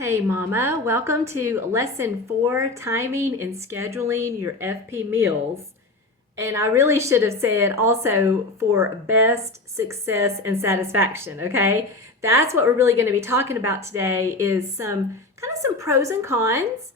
Hey Mama, welcome to Lesson 4, Timing and Scheduling Your FP Meals. And I really should have said also for best success and satisfaction, okay? That's what we're really going to be talking about today is some pros and cons,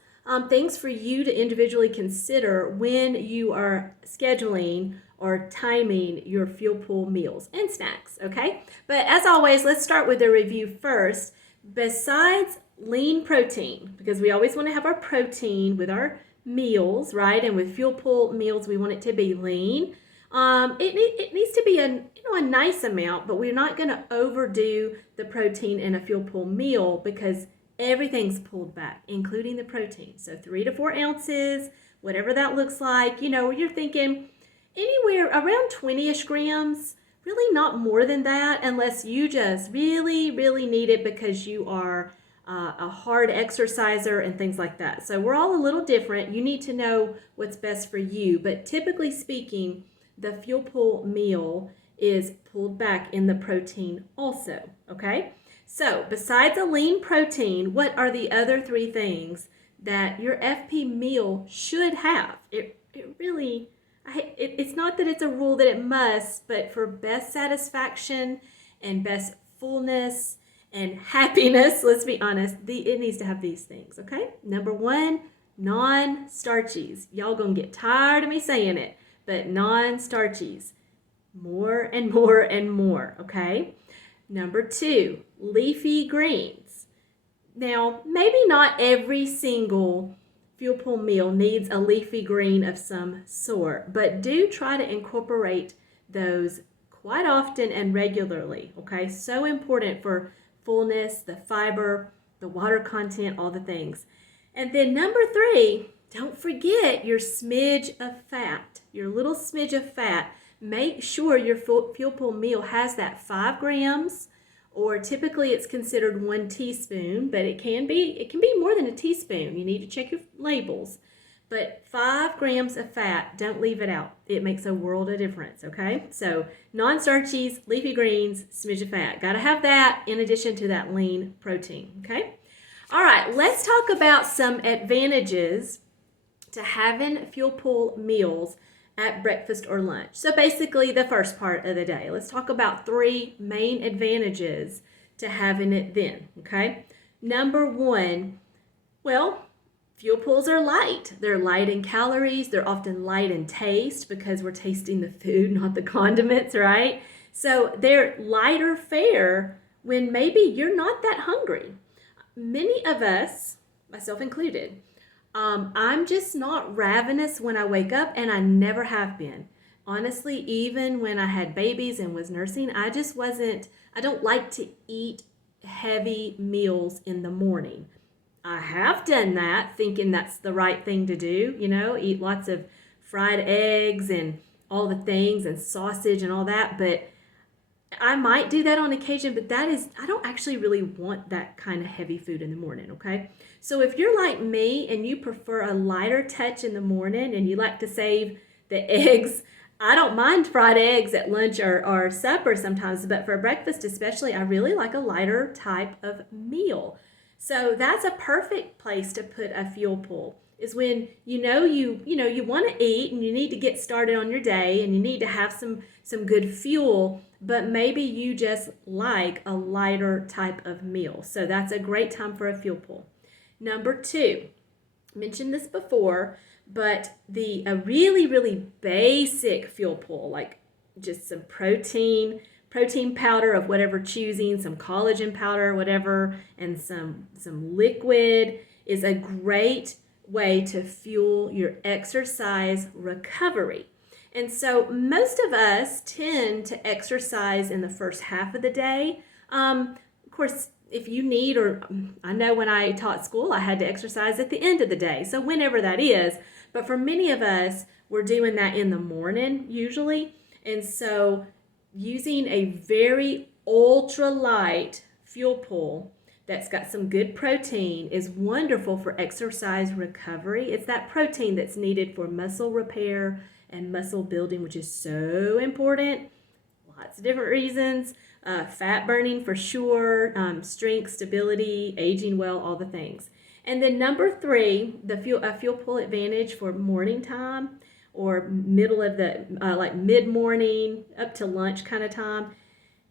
things for you to individually consider when you are scheduling or timing your fuel pool meals and snacks, okay? But as always, let's start with a review first. Besides lean protein, because we always want to have our protein with our meals, right? And with fuel pool meals, we want it to be lean. It needs to be a nice amount, but we're not going to overdo the protein in a fuel pool meal because everything's pulled back, including the protein. So 3 to 4 ounces, whatever that looks like. You're thinking anywhere around 20-ish grams, really not more than that, unless you just really, really need it because you are a hard exerciser and things like that. So we're all a little different. You need to know what's best for you. But typically speaking, the fuel pool meal is pulled back in the protein also, okay? So besides a lean protein, what are the other 3 things that your FP meal should have? It's not that it's a rule that it must, but for best satisfaction and best fullness and happiness, let's be honest, it needs to have these things, okay? Number 1, non-starchies. Y'all gonna get tired of me saying it, but non-starchies. More and more and more, okay? Number 2, leafy greens. Now, maybe not every single fuel pool meal needs a leafy green of some sort, but do try to incorporate those quite often and regularly, okay? So important for fullness, the fiber, the water content, all the things. And then number 3, don't forget your smidge of fat, your little smidge of fat. Make sure your fuel pool meal has that 5 grams, or typically it's considered 1 teaspoon, but it can be more than a teaspoon. You need to check your labels. But 5 grams of fat, don't leave it out. It makes a world of difference, okay? So non-starchies, leafy greens, smidge of fat. Got to have that in addition to that lean protein, okay? All right, let's talk about some advantages to having fuel pool meals at breakfast or lunch. So basically the first part of the day. Let's talk about 3 main advantages to having it then, okay? Number 1, fuel pools are light. They're light in calories. They're often light in taste because we're tasting the food, not the condiments, right? So they're lighter fare when maybe you're not that hungry. Many of us, myself included, I'm just not ravenous when I wake up, and I never have been. Honestly, even when I had babies and was nursing, I don't like to eat heavy meals in the morning. I have done that thinking that's the right thing to do, eat lots of fried eggs and all the things and sausage and all that, but I might do that on occasion, but I don't actually really want that kind of heavy food in the morning, okay? So if you're like me and you prefer a lighter touch in the morning and you like to save the eggs, I don't mind fried eggs at lunch or supper sometimes, but for breakfast especially, I really like a lighter type of meal. So that's a perfect place to put a fuel pool is when you want to eat and you need to get started on your day and you need to have some good fuel, but maybe you just like a lighter type of meal. So that's a great time for a fuel pool. Number 2, mentioned this before, but a really, really basic fuel pool, like just some protein powder of whatever choosing, some collagen powder, whatever, and some liquid is a great way to fuel your exercise recovery. And so most of us tend to exercise in the first half of the day. Of course, if you need, or I know when I taught school, I had to exercise at the end of the day. So whenever that is, but for many of us, we're doing that in the morning usually. And so using a very ultra light fuel pool that's got some good protein is wonderful for exercise recovery. It's that protein that's needed for muscle repair and muscle building, which is so important. Lots of different reasons. fat burning for sure, strength, stability, aging well, all the things. And then number 3, the fuel pull advantage for morning time or middle of the like mid morning up to lunch kind of time.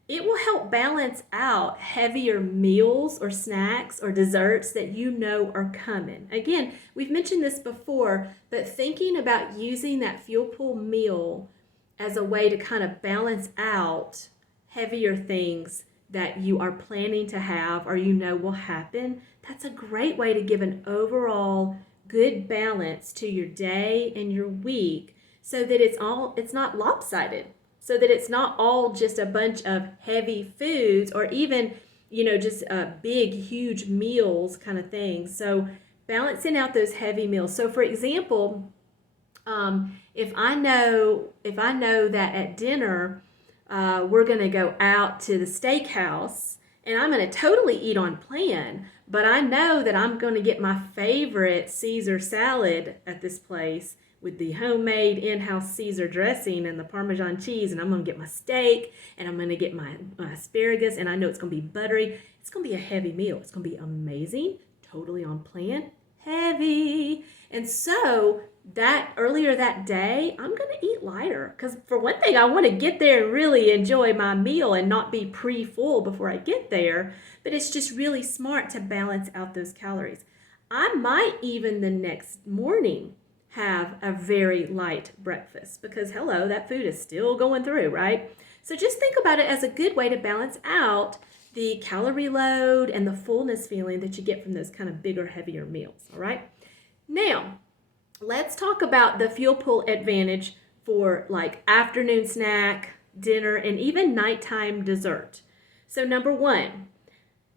It will help balance out heavier meals or snacks or desserts that you know are coming. Again, we've mentioned this before, but thinking about using that fuel pull meal as a way to kind of balance out heavier things that you are planning to have or you know will happen, that's a great way to give an overall good balance to your day and your week so that it's not lopsided, so that it's not all just a bunch of heavy foods or even, just big, huge meals kind of thing. So balancing out those heavy meals. So for example, if I know that at dinner we're going to go out to the steakhouse and I'm going to totally eat on plan, but I know that I'm going to get my favorite Caesar salad at this place with the homemade in-house Caesar dressing and the Parmesan cheese, and I'm going to get my steak and I'm going to get my asparagus, and I know it's going to be buttery. It's going to be a heavy meal. It's going to be amazing, totally on plan, heavy. And so that earlier that day, I'm going to eat lighter because for one thing, I want to get there and really enjoy my meal and not be pre-full before I get there. But it's just really smart to balance out those calories. I might even the next morning have a very light breakfast because hello, that food is still going through, right? So just think about it as a good way to balance out the calorie load and the fullness feeling that you get from those kind of bigger, heavier meals, all right? Now, let's talk about the fuel pull advantage for like afternoon snack, dinner, and even nighttime dessert. So number 1,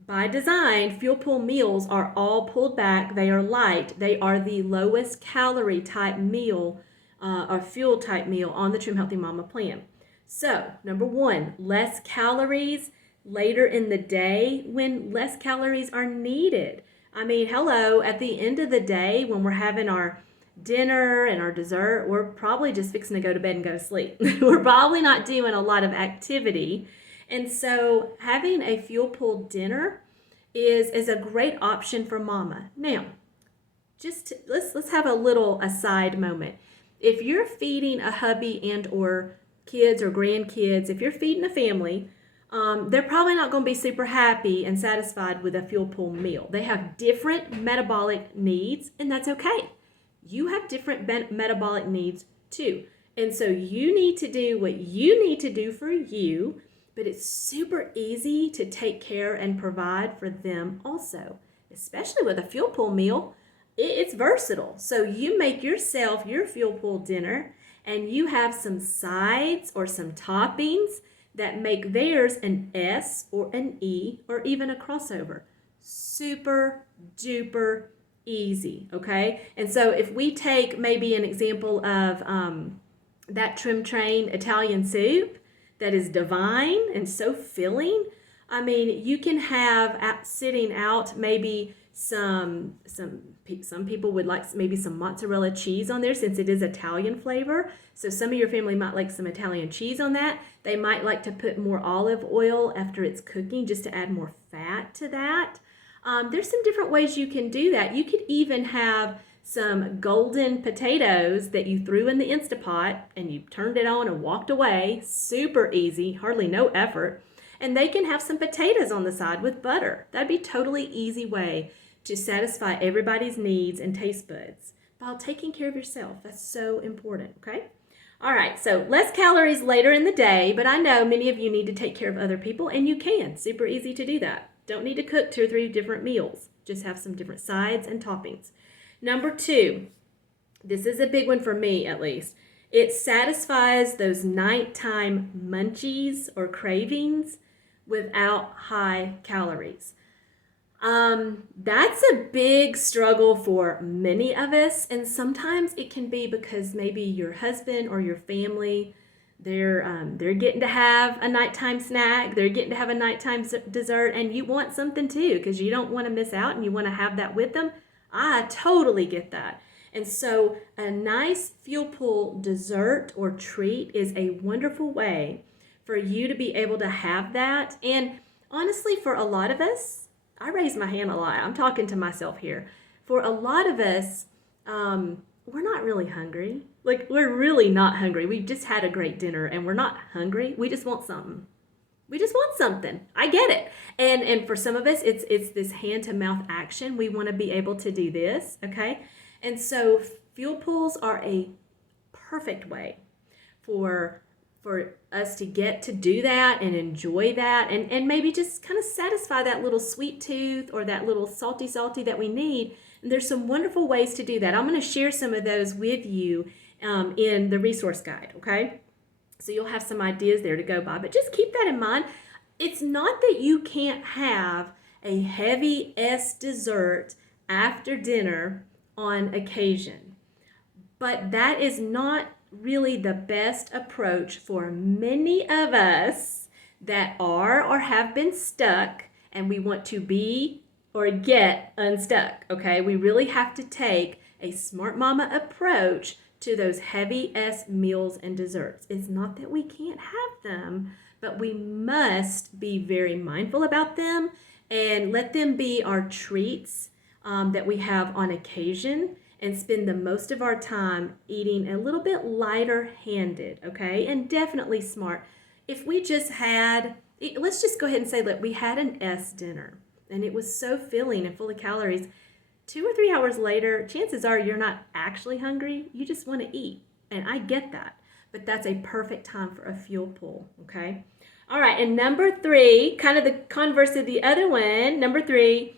by design, fuel pull meals are all pulled back. They are light. They are the lowest calorie type meal or fuel type meal on the Trim Healthy Mama plan. So number 1, less calories later in the day when less calories are needed. I mean, hello, at the end of the day when we're having our dinner and our dessert, we're probably just fixing to go to bed and go to sleep. We're probably not doing a lot of activity. And so having a fuel pull dinner is a great option for mama. Now, let's have a little aside moment. If you're feeding a hubby and or kids or grandkids, if you're feeding a family, they're probably not going to be super happy and satisfied with a fuel pull meal. They have different metabolic needs, and that's okay. You have different metabolic needs too. And so you need to do what you need to do for you, but it's super easy to take care and provide for them also, especially with a fuel pull meal. It's versatile. So you make yourself your fuel pull dinner and you have some sides or some toppings that make theirs an S or an E or even a crossover. Super duper easy, okay? And so if we take maybe an example of that Trim Train Italian soup that is divine and so filling, I mean, you can have sitting out maybe some people would like maybe some mozzarella cheese on there since it is Italian flavor. So some of your family might like some Italian cheese on that. They might like to put more olive oil after it's cooking just to add more fat to that. There's some different ways you can do that. You could even have some golden potatoes that you threw in the Instapot and you turned it on and walked away. Super easy, hardly no effort. And they can have some potatoes on the side with butter. That'd be a totally easy way to satisfy everybody's needs and taste buds while taking care of yourself. That's so important, okay? All right, so less calories later in the day, but I know many of you need to take care of other people, and you can. Super easy to do that. Don't need to cook 2 or 3 different meals. Just have some different sides and toppings. Number 2, this is a big one for me at least. It satisfies those nighttime munchies or cravings without high calories. That's a big struggle for many of us, and sometimes it can be because maybe your husband or your family, they're getting to have a nighttime snack, they're getting to have a nighttime dessert, and you want something too because you don't want to miss out and you want to have that with them. I totally get that. And so a nice fuel pull dessert or treat is a wonderful way for you to be able to have that. And honestly, for a lot of us, I raise my hand a lot. I'm talking to myself here. For a lot of us, we're not really hungry. Like, we're really not hungry. We've just had a great dinner and we're not hungry. We just want something. We just want something. I get it. And for some of us, it's this hand to mouth action. We want to be able to do this, okay? And so fuel pools are a perfect way for us to get to do that and enjoy that, and maybe just kind of satisfy that little sweet tooth or that little salty that we need. And there's some wonderful ways to do that. I'm going to share some of those with you in the resource guide, okay? So you'll have some ideas there to go by, but just keep that in mind. It's not that you can't have a heavy dessert after dinner on occasion, but that is not really the best approach for many of us that are or have been stuck, and we want to be or get unstuck, okay? We really have to take a smart mama approach to those heavy meals and desserts. It's not that we can't have them, but we must be very mindful about them and let them be our treats that we have on occasion, and spend the most of our time eating a little bit lighter handed, okay? And definitely smart. If we just had, let's just go ahead and say that we had an dinner and it was so filling and full of calories. 2 or 3 hours later, chances are you're not actually hungry. You just want to eat. And I get that. But that's a perfect time for a fuel pool, okay? All right, and number 3, kind of the converse of the other one, number 3,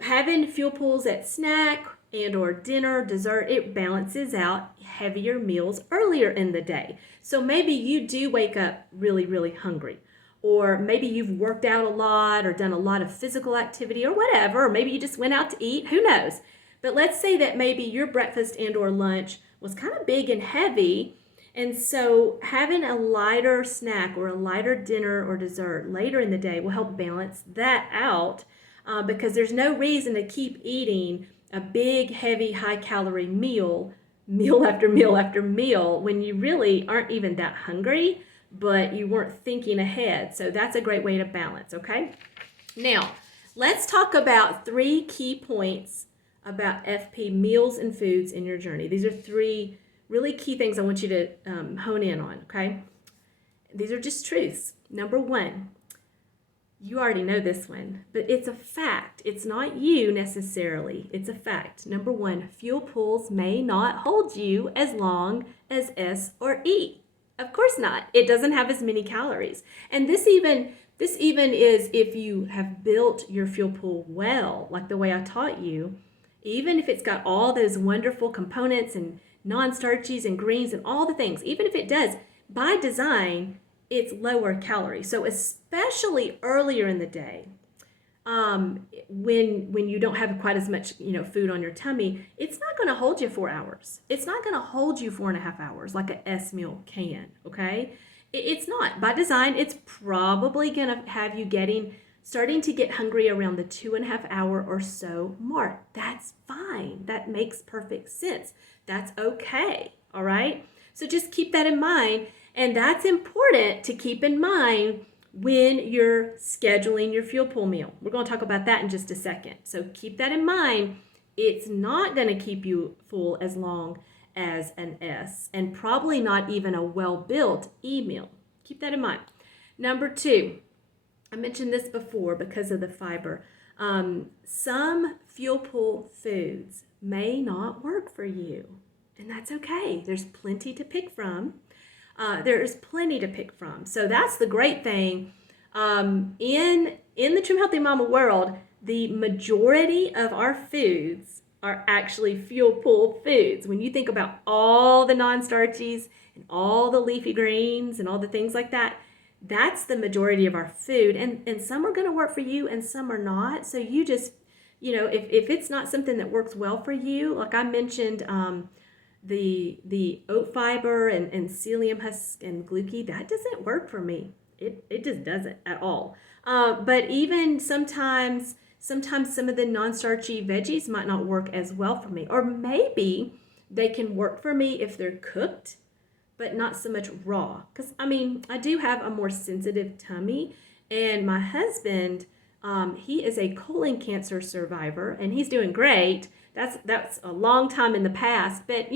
having fuel pools at snack and or dinner, dessert, it balances out heavier meals earlier in the day. So maybe you do wake up really, really hungry. Or maybe you've worked out a lot or done a lot of physical activity or whatever. Or maybe you just went out to eat. Who knows? But let's say that maybe your breakfast and or lunch was kind of big and heavy. And so having a lighter snack or a lighter dinner or dessert later in the day will help balance that out, because there's no reason to keep eating a big, heavy, high-calorie meal after meal after meal when you really aren't even that hungry, but you weren't thinking ahead. So that's a great way to balance, okay? Now, let's talk about 3 key points about FP, meals and foods in your journey. These are 3 really key things I want you to hone in on, okay? These are just truths. Number 1, you already know this one, but it's a fact. It's not you necessarily. It's a fact. Number 1, fuel pools may not hold you as long as S or E. Of course not. It doesn't have as many calories. And this even is if you have built your fuel pool well, like the way I taught you, even if it's got all those wonderful components and non-starchies and greens and all the things, even if it does, by design, it's lower calories. So especially earlier in the day, when you don't have quite as much food on your tummy, it's not going to hold you 4 hours. It's not going to hold you 4.5 hours like a S meal can. Okay, it's not. By design, it's probably going to have you starting to get hungry around the 2.5 hour or so mark. That's fine. That makes perfect sense. That's okay. All right. So just keep that in mind. And that's important to keep in mind when you're scheduling your fuel pool meal. We're going to talk about that in just a second. So keep that in mind. It's not going to keep you full as long as an S, and probably not even a well-built E meal. Keep that in mind. Number 2, I mentioned this before because of the fiber. Some fuel pool foods may not work for you, and that's okay. There's plenty to pick from. So that's the great thing. In the Trim Healthy Mama world, the majority of our foods are actually fuel pool foods. When you think about all the non-starchies and all the leafy greens and all the things like that, that's the majority of our food. And some are going to work for you and some are not. So you just, if it's not something that works well for you, like I mentioned, the oat fiber and psyllium husk and glucose, that doesn't work for me. It just doesn't at all. But even sometimes some of the non-starchy veggies might not work as well for me. Or maybe they can work for me if they're cooked, but not so much raw. Because, I mean, I do have a more sensitive tummy, and my husband, he is a colon cancer survivor, and he's doing great. That's a long time in the past, but,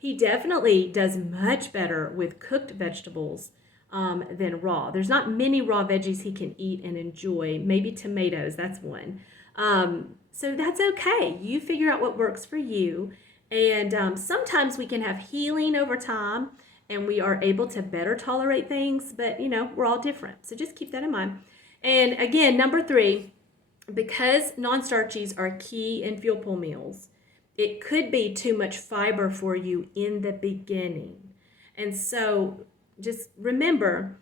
he definitely does much better with cooked vegetables than raw. There's not many raw veggies he can eat and enjoy. Maybe tomatoes, that's one. So that's okay. You figure out what works for you. And sometimes we can have healing over time and we are able to better tolerate things, but we're all different. So just keep that in mind. And again, number 3, because non-starchies are key in fuel pool meals, it could be too much fiber for you in the beginning. And so just remember,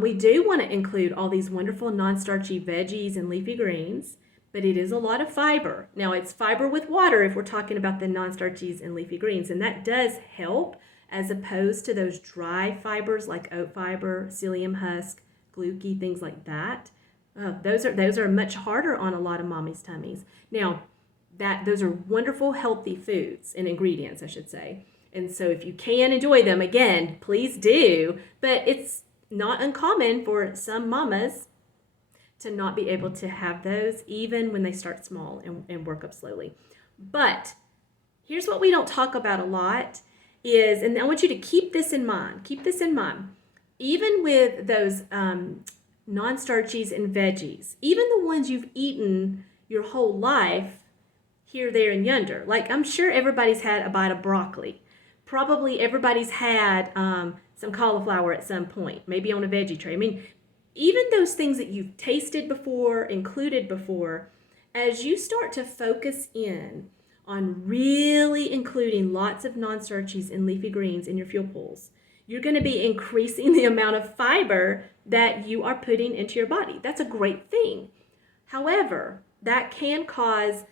we do want to include all these wonderful non-starchy veggies and leafy greens, but it is a lot of fiber. Now, it's fiber with water if we're talking about the non-starchies and leafy greens, and that does help as opposed to those dry fibers like oat fiber, psyllium husk, glucose, things like that. Those are much harder on a lot of mommy's tummies. Now, those are wonderful, healthy foods and ingredients, I should say. And so if you can enjoy them, again, please do. But it's not uncommon for some mamas to not be able to have those even when they start small and work up slowly. But here's what we don't talk about a lot is, and I want you to keep this in mind. Keep this in mind. Even with those non-starchies and veggies, even the ones you've eaten your whole life, here, there, and yonder. Like, I'm sure everybody's had a bite of broccoli. Probably everybody's had some cauliflower at some point, maybe on a veggie tray. I mean, even those things that you've tasted before, included before, as you start to focus in on really including lots of non-starchies and leafy greens in your fuel pools, you're going to be increasing the amount of fiber that you are putting into your body. That's a great thing. However, that can cause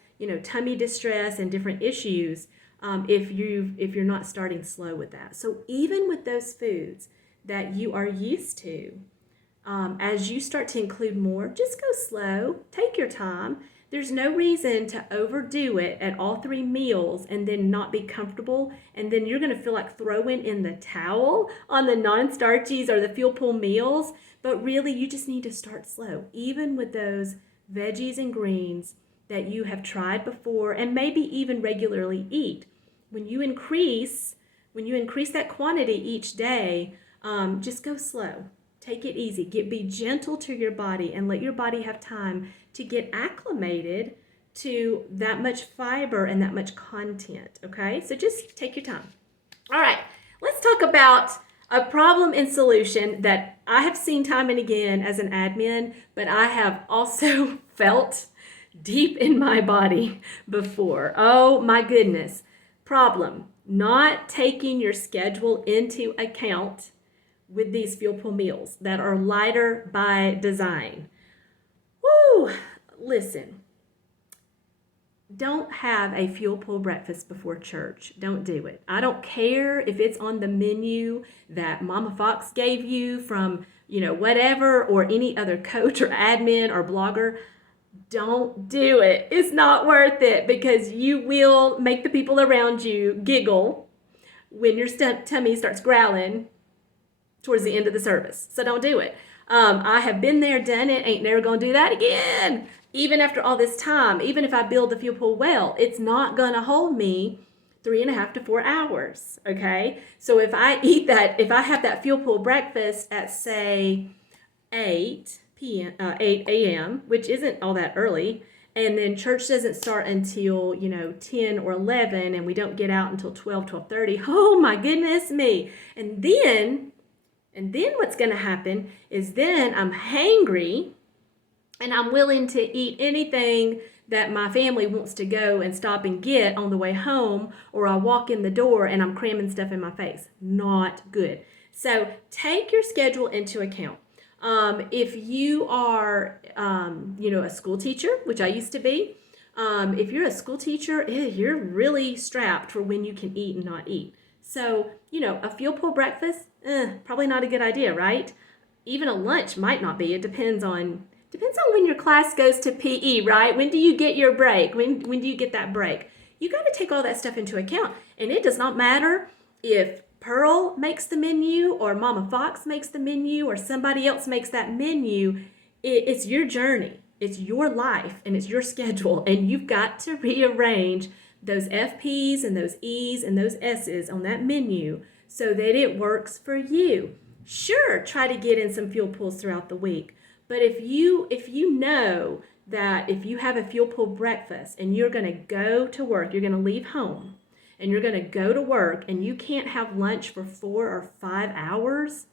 tummy distress and different issues if you're not starting slow with that. So even with those foods that you are used to, as you start to include more, just go slow, take your time. There's no reason to overdo it at all 3 meals and then not be comfortable, and then you're going to feel like throwing in the towel on the non-starchies or the fuel pool meals. But really, you just need to start slow, even with those veggies and greens that you have tried before and maybe even regularly eat. When you increase that quantity each day, just go slow. Take it easy. Be gentle to your body and let your body have time to get acclimated to that much fiber and that much content, okay? So just take your time. All right, let's talk about a problem and solution that I have seen time and again as an admin, but I have also felt deep in my body before. Oh my goodness. Problem: not taking your schedule into account with these fuel pool meals that are lighter by design. Woo! Listen, don't have a fuel pool breakfast before church. Don't do it. I don't care if it's on the menu that Mama Fox gave you from, whatever, or any other coach or admin or blogger. Don't do it. It's not worth it because you will make the people around you giggle when your tummy starts growling towards the end of the service. So don't do it. I have been there, done it, ain't never gonna do that again. Even after all this time, even if I build the fuel pool well, it's not gonna hold me 3.5 to 4 hours, okay? So if I have that fuel pool breakfast at, say, 8 a.m., which isn't all that early, and then church doesn't start until 10 or 11, and we don't get out until 12:30. Oh my goodness me. And then what's going to happen is then I'm hangry and I'm willing to eat anything that my family wants to go and stop and get on the way home, or I walk in the door and I'm cramming stuff in my face. Not good. So take your schedule into account. If you are, a school teacher, which I used to be, if you're a school teacher, you're really strapped for when you can eat and not eat. So, a fuel pool breakfast, probably not a good idea, right? Even a lunch might not be. It depends on when your class goes to PE, right? When do you get your break? When do you get that break? You got to take all that stuff into account. And it does not matter if Pearl makes the menu or Mama Fox makes the menu or somebody else makes that menu, it's your journey. It's your life and it's your schedule, and you've got to rearrange those FPs and those E's and those S's on that menu so that it works for you. Sure, try to get in some fuel pulls throughout the week, but if you know that if you have a fuel pull breakfast and you're going to go to work, you're going to leave home and you're going to go to work and you can't have lunch for 4 or 5 hours,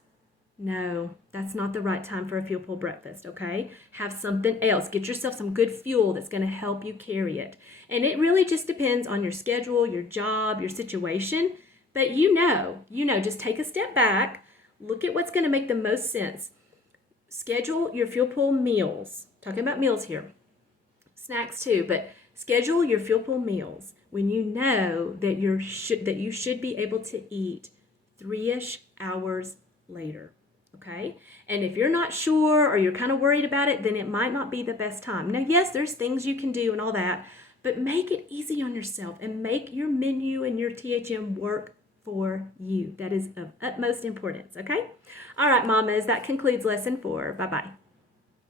no, that's not the right time for a fuel pull breakfast, okay? Have something else. Get yourself some good fuel that's going to help you carry it. And it really just depends on your schedule, your job, your situation. But just take a step back, look at what's going to make the most sense. Schedule your fuel pull meals. Talking about meals here. Snacks too, but schedule your fuel pull meals when you know that you should be able to eat 3-ish hours later. Okay? And if you're not sure or you're kind of worried about it, then it might not be the best time. Now, yes, there's things you can do and all that, but make it easy on yourself and make your menu and your THM work for you. That is of utmost importance, okay? All right, mamas, that concludes lesson 4. Bye-bye.